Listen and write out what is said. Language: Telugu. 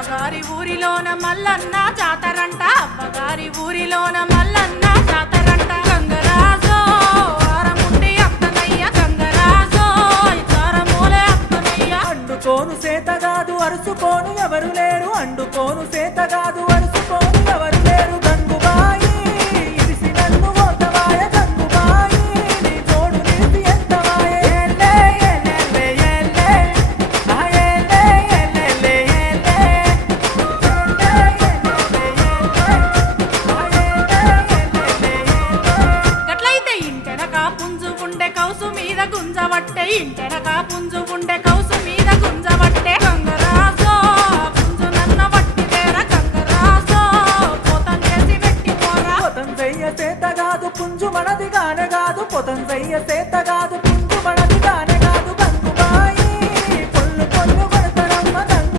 అవ్వగారి ఊరిలోన మల్లన్న జాతరంట అవ్వగారి ఊరిలోన మల్లన్న జాతరంట. గంగరాజో వారముండి అత్తనయ్య గంగరాజో ఇచ్చారమూలే అత్తనయ్య. అండుకోను సేతగాదు అరుసుకోను ఎవరు లేరు. అండుకోను సేతగాదు కాదు కౌసు మీద గుంజవట్టే ఇంటెనక పుంజు ఉండే కౌసు మీద గుంజవట్టే గంగరాజో. పుంజు నన్న వట్టి తేర గంగరాజో. పోతం చేసి పెట్టి పోరా. పొతం చెయ్య సేత కాదు పుంజు మనది గానే కాదు. పొతం చెయ్య సేత కాదు